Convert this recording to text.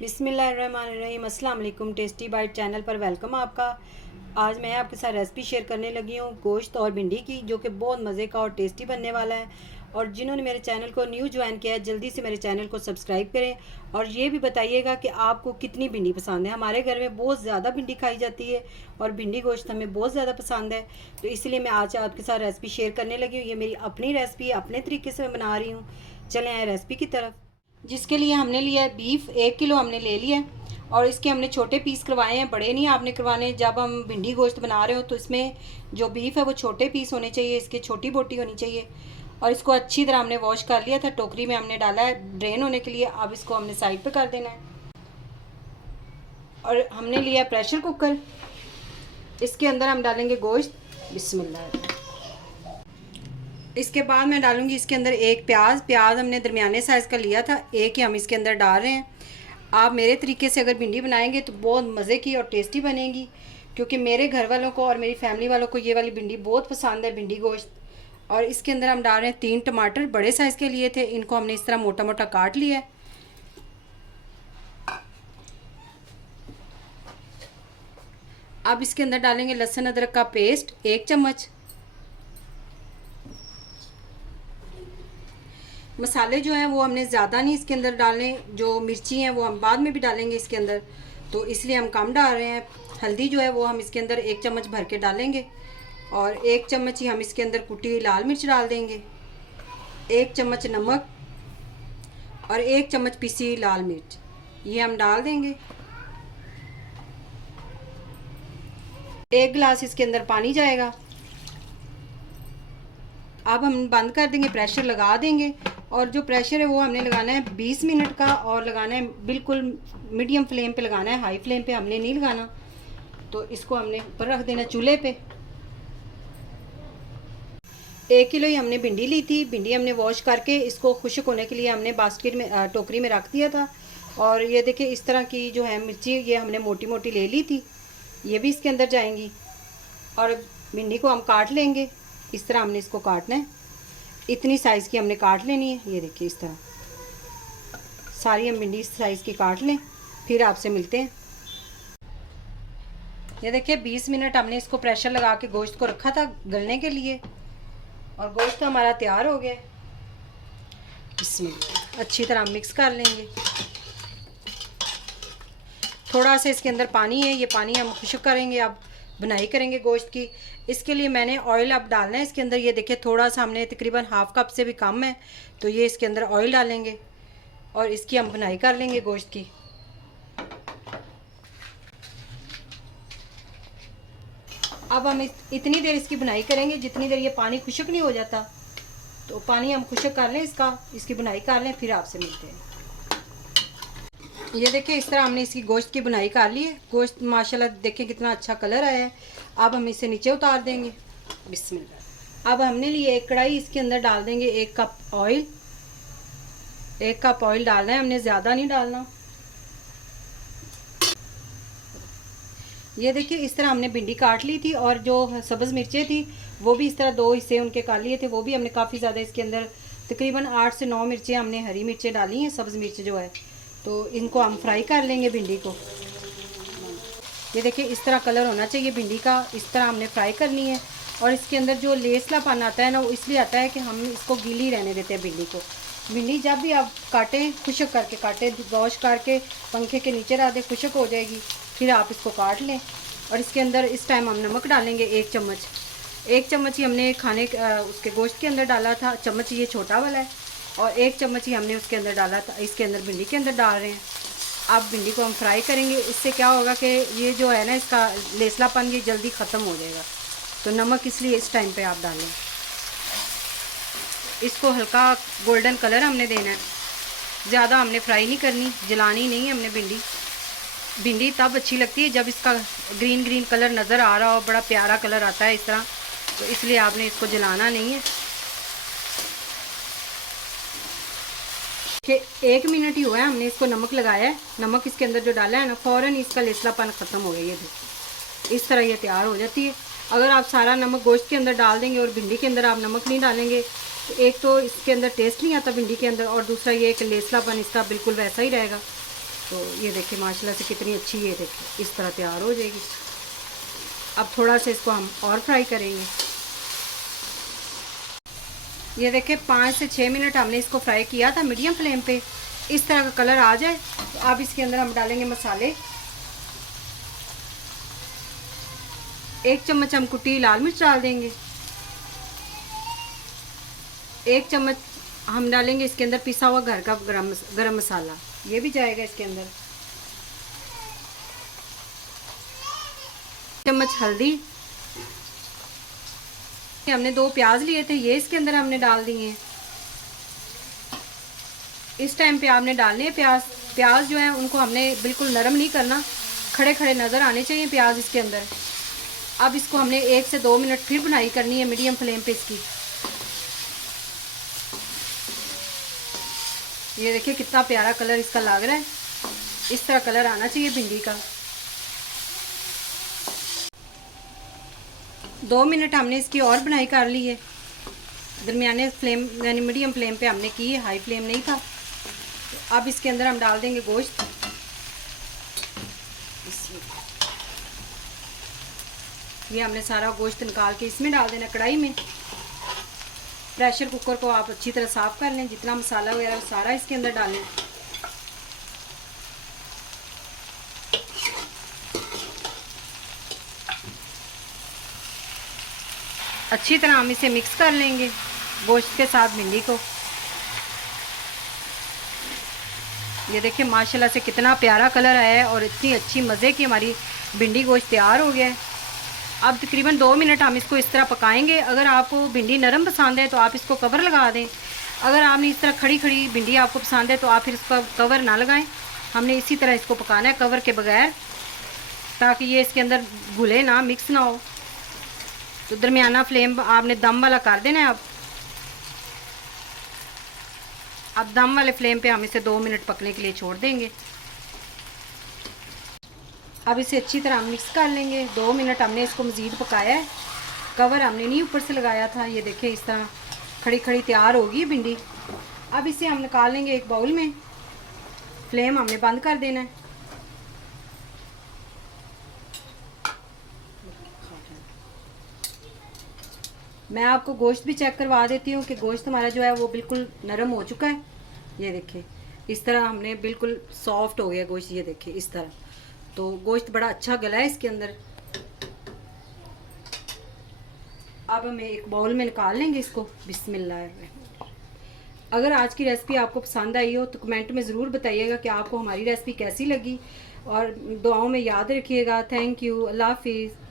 बिस्मिल्लाहिर्रहमानिर्रहीम। अस्सलाम वालेकुम। टेस्टी बाइट चैनल पर वेलकम आपका। आज मैं आपके साथ रेसिपी शेयर करने लगी हूँ गोश्त और भिंडी की, जो कि बहुत मज़े का और टेस्टी बनने वाला है। और जिन्होंने मेरे चैनल को न्यू ज्वाइन किया है, जल्दी से मेरे चैनल को सब्सक्राइब करें और ये भी बताइएगा कि आपको कितनी भिंडी पसंद है। हमारे घर में बहुत ज़्यादा भिंडी खाई जाती है और भिंडी गोश्त हमें बहुत ज़्यादा पसंद है, तो इसलिए मैं आज आपके साथ रेसिपी शेयर करने लगी हूँ। ये मेरी अपनी रेसिपी है, अपने तरीके से मैं बना रही हूँ। चलें आए रेसिपी की तरफ। जिसके लिए हमने लिया है बीफ, 1 किलो हमने ले लिया है और इसके हमने छोटे पीस करवाए हैं, बड़े नहीं आपने करवाने। जब हम भिंडी गोश्त बना रहे हो तो इसमें जो बीफ है वो छोटे पीस होने चाहिए, इसकी छोटी बोटी होनी चाहिए। और इसको अच्छी तरह हमने वॉश कर लिया था, टोकरी में हमने डाला है ड्रेन होने के लिए। अब इसको हमने साइड पे कर देना है। और हमने लिया प्रेशर कुकर, इसके अंदर हम डालेंगे गोश्त। बिस्मिल्लाह। इसके बाद मैं डालूंगी इसके अंदर एक प्याज हमने दरमियाने साइज़ का लिया था, एक ही हम इसके अंदर डाल रहे हैं। आप मेरे तरीके से अगर भिंडी बनाएंगे तो बहुत मज़े की और टेस्टी बनेगी, क्योंकि मेरे घर वालों को और मेरी फैमिली वालों को ये वाली भिंडी बहुत पसंद है, भिंडी गोश्त। और इसके अंदर हम डाल रहे हैं 3 टमाटर, बड़े साइज़ के लिए थे, इनको हमने इस तरह मोटा मोटा काट लिया है। अब इसके अंदर डालेंगे लहसुन अदरक का पेस्ट 1 चम्मच। मसाले जो हैं वो हमने ज़्यादा नहीं इसके अंदर डालने, जो मिर्ची हैं वो हम बाद में भी डालेंगे इसके अंदर, तो इसलिए हम कम डाल रहे हैं। हल्दी जो है वो हम इसके अंदर 1 चम्मच भर के डालेंगे और 1 चम्मच ही हम इसके अंदर कुटी लाल मिर्च डाल देंगे, 1 चम्मच नमक और 1 चम्मच पिसी लाल मिर्च, ये हम डाल देंगे। 1 गिलास इसके अंदर पानी जाएगा। अब हम बंद कर देंगे, प्रेशर लगा देंगे। और जो प्रेशर है वो हमने लगाना है 20 मिनट का, और लगाना है बिल्कुल मीडियम फ्लेम पे लगाना है, हाई फ्लेम पे हमने नहीं लगाना। तो इसको हमने ऊपर रख देना चूल्हे पे। 1 किलो ही हमने भिंडी ली थी। भिंडी हमने वॉश करके इसको खुश्क होने के लिए हमने बास्केट में, टोकरी में रख दिया था। और ये देखिए इस तरह की जो है मिर्ची, ये हमने मोटी मोटी ले ली थी, ये भी इसके अंदर जाएंगी। और भिंडी को हम काट लेंगे, इस तरह हमने इसको काटना है, इतनी साइज़ की हमने काट लेनी है। ये देखिए इस तरह सारी हम भिंडी इस साइज़ की काट लें, फिर आपसे मिलते हैं। ये देखिए 20 मिनट हमने इसको प्रेशर लगा के गोश्त को रखा था गलने के लिए, और गोश्त हमारा तैयार हो गया। इसमें अच्छी तरह मिक्स कर लेंगे। थोड़ा सा इसके अंदर पानी है, ये पानी हम खुश्क करेंगे, अब बुनाई करेंगे गोश्त की। इसके लिए मैंने ऑयल अब डालना है इसके अंदर। ये देखिए थोड़ा सा हमने तकरीबन हाफ कप से भी कम है, तो ये इसके अंदर ऑयल डालेंगे और इसकी हम बुनाई कर लेंगे गोश्त की। अब हम इतनी देर इसकी बुनाई करेंगे जितनी देर ये पानी खुश्क नहीं हो जाता। तो पानी हम खुश्क कर लें, इसकी बुनाई कर लें, फिर आपसे मिलते हैं। ये देखिए इस तरह हमने इसकी गोश्त की बुनाई कर ली है। गोश्त माशाल्लाह देखिए कितना अच्छा कलर आया है। अब हम इसे नीचे उतार देंगे। बिस्मिल्लाह। अब हमने लिए एक कढ़ाई, इसके अंदर डाल देंगे 1 कप ऑयल। 1 कप ऑयल डालना है हमने, ज़्यादा नहीं डालना। ये देखिए इस तरह हमने भिंडी काट ली थी, और जो सब्ज़ मिर्चें थी वो भी इस तरह 2 हिस्से उनके कर लिए थे, वो भी हमने काफ़ी ज़्यादा इसके अंदर तकरीबन 8 से 9 मिर्चें हमने हरी मिर्चें डाली हैं, सब्ज़ मिर्च जो है। तो इनको हम फ्राई कर लेंगे भिंडी को। ये देखिए इस तरह कलर होना चाहिए भिंडी का, इस तरह हमने फ्राई करनी है। और इसके अंदर जो लेसलापन आता है ना, वो इसलिए आता है कि हम इसको गीली रहने देते हैं भिंडी को। भिंडी जब भी आप काटें खुश्क करके काटें, वॉश करके पंखे के नीचे रख दें, खुश्क हो जाएगी, फिर आप इसको काट लें। और इसके अंदर इस टाइम हम नमक डालेंगे 1 चम्मच। 1 चम्मच ही हमने खाने उसके गोश्त के अंदर डाला था, चम्मच ये छोटा वाला है, और 1 चम्मच ही हमने उसके अंदर डाला था, इसके अंदर भिंडी के अंदर डाल रहे हैं। अब भिंडी को हम फ्राई करेंगे। इससे क्या होगा कि ये जो है ना, इसका लेसलापन ये जल्दी ख़त्म हो जाएगा। तो नमक इसलिए इस टाइम पे आप डालें। इसको हल्का गोल्डन कलर हमने देना है, ज़्यादा हमने फ्राई नहीं करनी, जलानी नहीं है हमने भिंडी। भिंडी तब अच्छी लगती है जब इसका ग्रीन ग्रीन कलर नज़र आ रहा हो, बड़ा प्यारा कलर आता है इस तरह, तो इसलिए आपने इसको जलाना नहीं है। कि 1 मिनट ही हुआ है हमने इसको नमक लगाया है। नमक इसके अंदर जो डाला है ना, फ़ौरन इसका लेसलापन ख़त्म हो गया। ये देखिए इस तरह ये तैयार हो जाती है। अगर आप सारा नमक गोश्त के अंदर डाल देंगे और भिंडी के अंदर आप नमक नहीं डालेंगे, तो एक तो इसके अंदर टेस्ट नहीं आता भिंडी के अंदर, और दूसरा ये कि लेसलापन इसका बिल्कुल वैसा ही रहेगा। तो ये देखिए माशाल्लाह से कितनी अच्छी, ये देखिए इस तरह तैयार हो जाएगी। अब थोड़ा सा इसको हम और फ्राई करेंगे। ये देखिए 5 से 6 मिनट हमने इसको फ्राई किया था मीडियम फ्लेम पे। इस तरह का कलर आ जाए तो अब इसके अंदर हम डालेंगे मसाले। 1 चम्मच हम कुटी लाल मिर्च डाल देंगे। 1 चम्मच हम डालेंगे इसके अंदर पिसा हुआ घर का गरम मसाला, ये भी जाएगा इसके अंदर। चम्मच हल्दी। हमने 2 प्याज लिए थे, ये इसके अंदर हमने डाल दिए हैं। इस टाइम पे आपने डालने हैं प्याज। प्याज जो है उनको हमने बिल्कुल नरम नहीं करना, खड़े खड़े नज़र आने चाहिए प्याज इसके अंदर। अब इसको हमने 1 से 2 मिनट फिर भुनाई करनी है मीडियम फ्लेम पे इसकी। ये देखिए कितना प्यारा कलर इसका लग रहा है। इस तरह कलर आना चाहिए भिंडी का। 2 मिनट हमने इसकी और भुनाई कर ली है। दरमियाने फ्लेम यानी मीडियम फ्लेम पे हमने की है, हाई फ्लेम नहीं था। तो अब इसके अंदर हम डाल देंगे गोश्त। ये हमने सारा गोश्त निकाल के इसमें डाल देना कढ़ाई में। प्रेशर कुकर को आप अच्छी तरह साफ़ कर लें, जितना मसाला वगैरह वो सारा इसके अंदर डालें। अच्छी तरह हम इसे मिक्स कर लेंगे गोश्त के साथ भिंडी को। ये देखिए माशाल्लाह से कितना प्यारा कलर आया है और इतनी अच्छी मज़े की हमारी भिंडी गोश्त तैयार हो गया है। अब तकरीबन 2 मिनट हम इसको इस तरह पकाएंगे। अगर आपको भिंडी नरम पसंद है तो आप इसको कवर लगा दें। अगर आपने इस तरह खड़ी खड़ी भिंडी आपको पसंद है तो आप फिर इसका कवर ना लगाएं। हमने इसी तरह इसको पकाना है कवर के बगैर, ताकि ये इसके अंदर घुले ना, मिक्स ना हो। तो दरमियाना फ्लेम आपने दम वाला कर देना है। अब दम वाले फ्लेम पे हम इसे 2 मिनट पकने के लिए छोड़ देंगे। अब इसे अच्छी तरह मिक्स कर लेंगे। 2 मिनट हमने इसको मज़ीद पकाया है, कवर हमने नहीं ऊपर से लगाया था। ये देखिए इस तरह खड़ी खड़ी तैयार होगी भिंडी। अब इसे हम निकाल लेंगे एक बाउल में। फ्लेम हमने बंद कर देना है। मैं आपको गोश्त भी चेक करवा देती हूँ कि गोश्त हमारा जो है वो बिल्कुल नरम हो चुका है। ये देखिए इस तरह हमने बिल्कुल सॉफ्ट हो गया गोश्त। ये देखिए इस तरह, तो गोश्त बड़ा अच्छा गला है इसके अंदर। अब हम एक बाउल में निकाल लेंगे इसको। बिस्मिल्लाह। अगर आज की रेसिपी आपको पसंद आई हो तो कमेंट में ज़रूर बताइएगा कि आपको हमारी रेसिपी कैसी लगी, और दुआओं में याद रखिएगा। Thank you. अल्लाह हाफिज़।